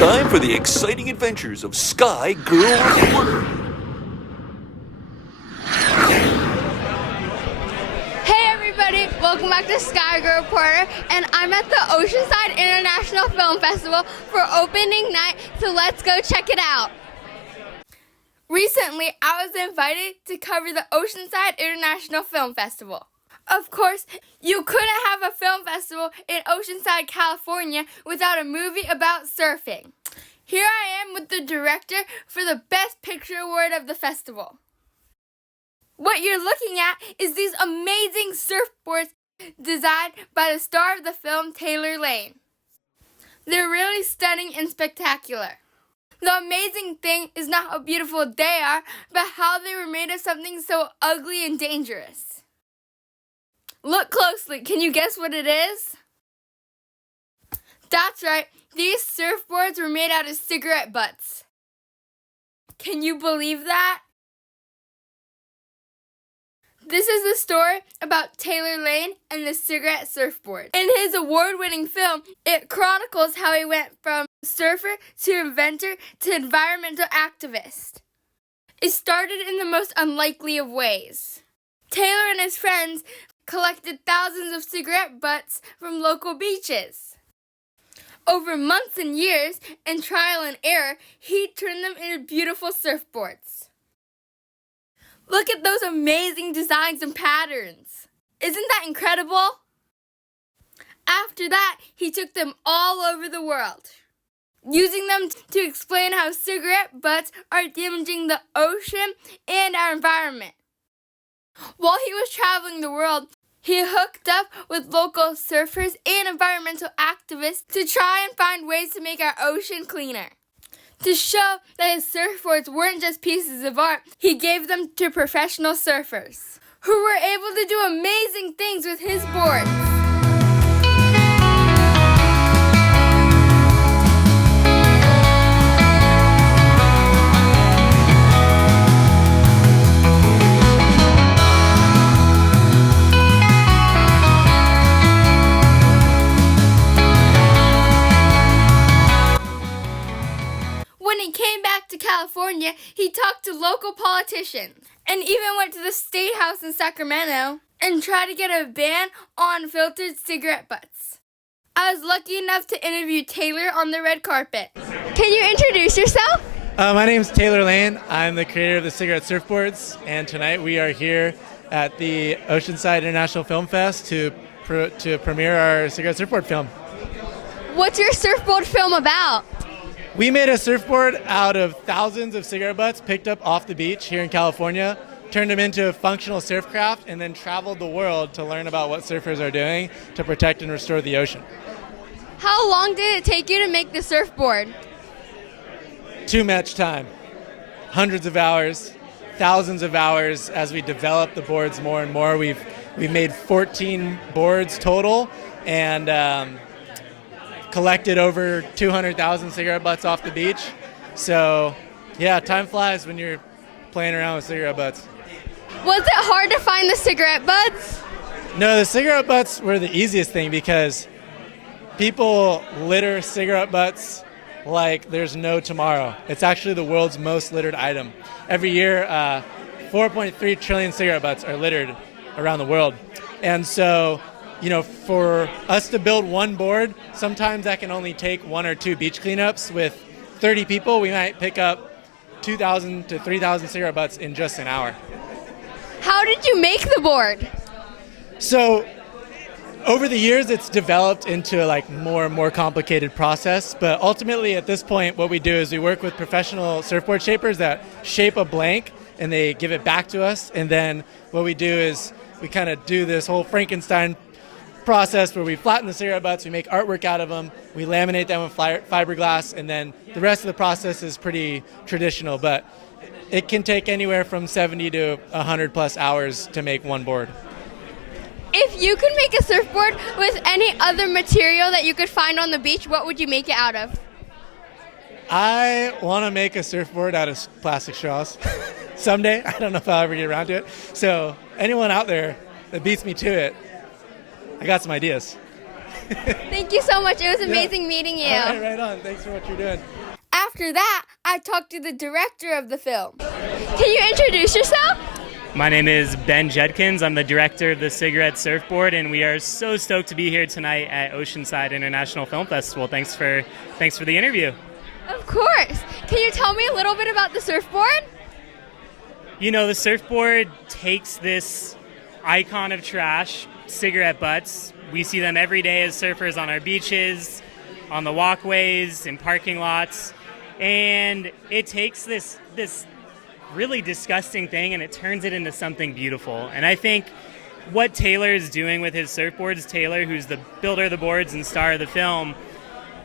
time for the exciting adventures of Sky Girl Reporter. Hey everybody, welcome back to Sky Girl Reporter, and I'm at the Oceanside International Film Festival for opening night, so let's go check it out. Recently, I was invited to cover the Oceanside International Film Festival. Of course, you couldn't have a film festival in Oceanside, California without a movie about surfing. Here I am with the director for the Best Picture Award of the festival. What you're looking at is these amazing surfboards designed by the star of the film, Taylor Lane. They're really stunning and spectacular. The amazing thing is not how beautiful they are, but how they were made of something so ugly and dangerous. Look closely. Can you guess what it is? That's right. These surfboards were made out of cigarette butts. Can you believe that? This is the story about Taylor Lane and the Cigarette Surfboard. In his award-winning film, it chronicles how he went from surfer to inventor to environmental activist. It started in the most unlikely of ways. Taylor and his friends collected thousands of cigarette butts from local beaches. Over months and years, and trial and error, he turned them into beautiful surfboards. Look at those amazing designs and patterns. Isn't that incredible? After that, he took them all over the world, using them to explain how cigarette butts are damaging the ocean and our environment. While he was traveling the world, he hooked up with local surfers and environmental activists to try and find ways to make our ocean cleaner. To show that his surfboards weren't just pieces of art, he gave them to professional surfers, who were able to do amazing things with his boards. When he came back to California, he talked to local politicians and even went to the State House in Sacramento and tried to get a ban on filtered cigarette butts. I was lucky enough to interview Taylor on the red carpet. Can you introduce yourself? My name is Taylor Lane. I'm the creator of the Cigarette Surfboards, and tonight we are here at the Oceanside International Film Fest to premiere our Cigarette Surfboard film. What's your surfboard film about? We made a surfboard out of thousands of cigarette butts picked up off the beach here in California, turned them into a functional surf craft, and then traveled the world to learn about what surfers are doing to protect and restore the ocean. How long did it take you to make the surfboard? Too much time. Hundreds of hours, thousands of hours as we develop the boards more and more. We've made 14 boards total, and collected over 200,000 cigarette butts off the beach. So, yeah, time flies when you're playing around with cigarette butts. Was it hard to find the cigarette butts? No, the cigarette butts were the easiest thing because people litter cigarette butts like there's no tomorrow. It's actually the world's most littered item. Every year, 4.3 trillion cigarette butts are littered around the world. And so, for us to build one board, sometimes that can only take 1 or 2 beach cleanups. With 30 people, we might pick up 2,000 to 3,000 cigarette butts in just an hour. How did you make the board? So, over the years, it's developed into a more and more complicated process. But ultimately, at this point, what we do is we work with professional surfboard shapers that shape a blank, and they give it back to us. And then what we do is we kind of do this whole Frankenstein process where we flatten the cigarette butts, we make artwork out of them, we laminate them with fiberglass, and then the rest of the process is pretty traditional, but it can take anywhere from 70 to 100 plus hours to make one board. If you could make a surfboard with any other material that you could find on the beach, what would you make it out of? I want to make a surfboard out of plastic straws someday. I don't know if I'll ever get around to it. So anyone out there that beats me to it, I got some ideas. Thank you so much. It was amazing meeting you. All right, right on. Thanks for what you're doing. After that, I talked to the director of the film. Can you introduce yourself? My name is Ben Judkins. I'm the director of the Cigarette Surfboard, and we are so stoked to be here tonight at Oceanside International Film Festival. Thanks for the interview. Of course. Can you tell me a little bit about the surfboard? You know, the surfboard takes this icon of trash, cigarette butts. We see them every day as surfers on our beaches, on the walkways, in parking lots, and it takes this really disgusting thing and it turns it into something beautiful. And I think what Taylor is doing with his surfboards, Taylor, who's the builder of the boards and star of the film,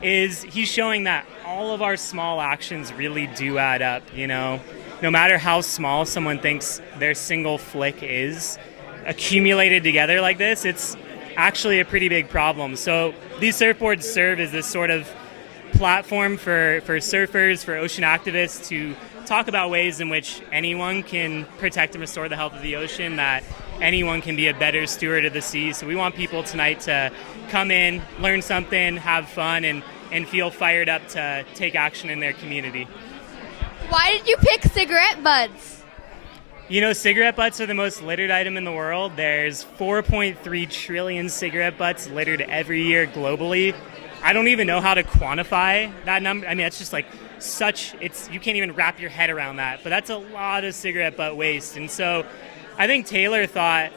is he's showing that all of our small actions really do add up, you know. No matter how small someone thinks their single flick is, accumulated together like this, it's actually a pretty big problem. So these surfboards serve as this sort of platform for surfers, for ocean activists to talk about ways in which anyone can protect and restore the health of the ocean, that anyone can be a better steward of the sea. So we want people tonight to come in, learn something, have fun, and feel fired up to take action in their community. Why did you pick cigarette butts? You know, cigarette butts are the most littered item in the world. There's 4.3 trillion cigarette butts littered every year globally. I don't even know how to quantify that number. I mean, it's just like you can't even wrap your head around that, but that's a lot of cigarette butt waste. And so I think Taylor thought,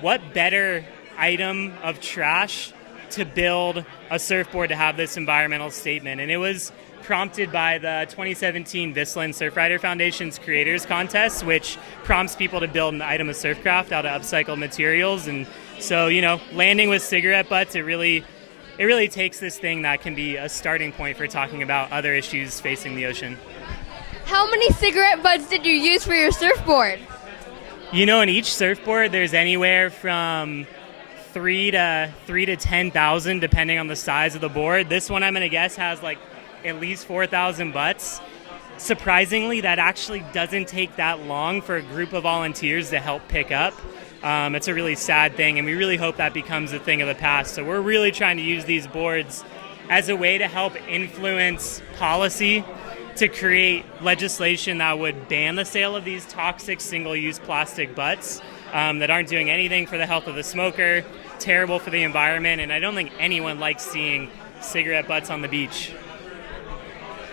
what better item of trash to build a surfboard to have this environmental statement? And it was prompted by the 2017 Vislin Surfrider Foundation's Creators Contest, which prompts people to build an item of surfcraft out of upcycled materials. And so, you know, landing with cigarette butts, it really takes this thing that can be a starting point for talking about other issues facing the ocean. How many cigarette butts did you use for your surfboard? You know, in each surfboard, there's anywhere from 3,000 to 10,000, depending on the size of the board. This one, I'm going to guess, has like at least 4,000 butts. Surprisingly, that actually doesn't take that long for a group of volunteers to help pick up. It's a really sad thing, and we really hope that becomes a thing of the past. So we're really trying to use these boards as a way to help influence policy, to create legislation that would ban the sale of these toxic single-use plastic butts that aren't doing anything for the health of the smoker, terrible for the environment, and I don't think anyone likes seeing cigarette butts on the beach.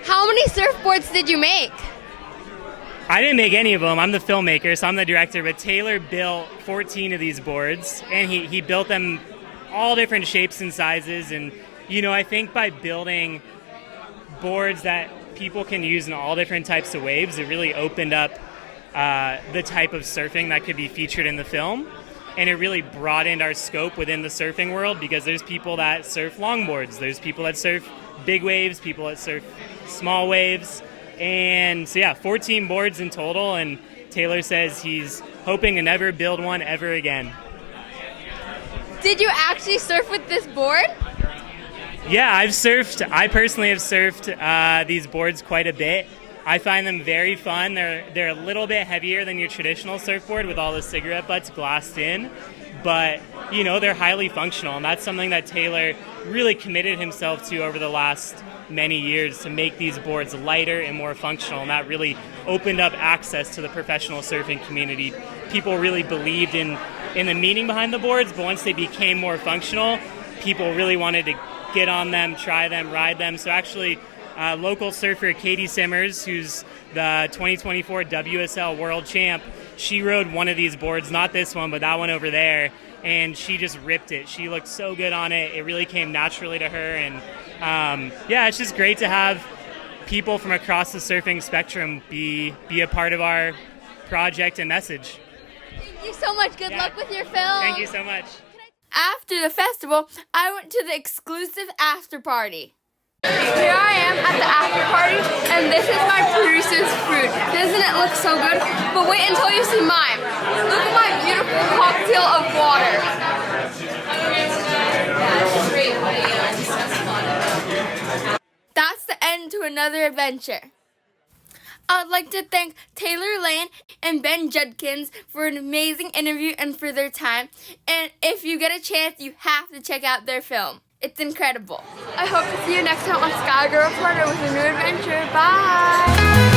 How many surfboards did you make? I didn't make any of them. I'm the filmmaker, so I'm the director, but Taylor built 14 of these boards, and he built them all different shapes and sizes. And, you know, I think by building boards that people can use in all different types of waves, it really opened up the type of surfing that could be featured in the film. And it really broadened our scope within the surfing world, because there's people that surf longboards, there's people that surf big waves, people that surf small waves. And so, yeah, 14 boards in total, and Taylor says he's hoping to never build one ever again. Did you actually surf with this board? Yeah, I personally have surfed these boards quite a bit. I find them very fun. They're a little bit heavier than your traditional surfboard with all the cigarette butts glassed in, but, you know, they're highly functional, and that's something that Taylor really committed himself to over the last many years, to make these boards lighter and more functional, and that really opened up access to the professional surfing community. People really believed in the meaning behind the boards, but once they became more functional, people really wanted to get on them, try them, ride them. So actually, local surfer Katie Simmers, who's the 2024 WSL World Champ, she rode one of these boards, not this one, but that one over there, and she just ripped it. She looked so good on it. It really came naturally to her, and yeah, it's just great to have people from across the surfing spectrum be a part of our project and message. Thank you so much. Good luck with your film. Thank you so much. After the festival, I went to the exclusive after party. Here I am at the after party, and this is my producer's fruit. Doesn't it look so good? But wait until you see mine. Look at my beautiful cocktail of water. That's the end to another adventure. I'd like to thank Taylor Lane and Ben Judkins for an amazing interview and for their time. And if you get a chance, you have to check out their film. It's incredible. I hope to see you next time on Sky Girl Reporter with a new adventure. Bye!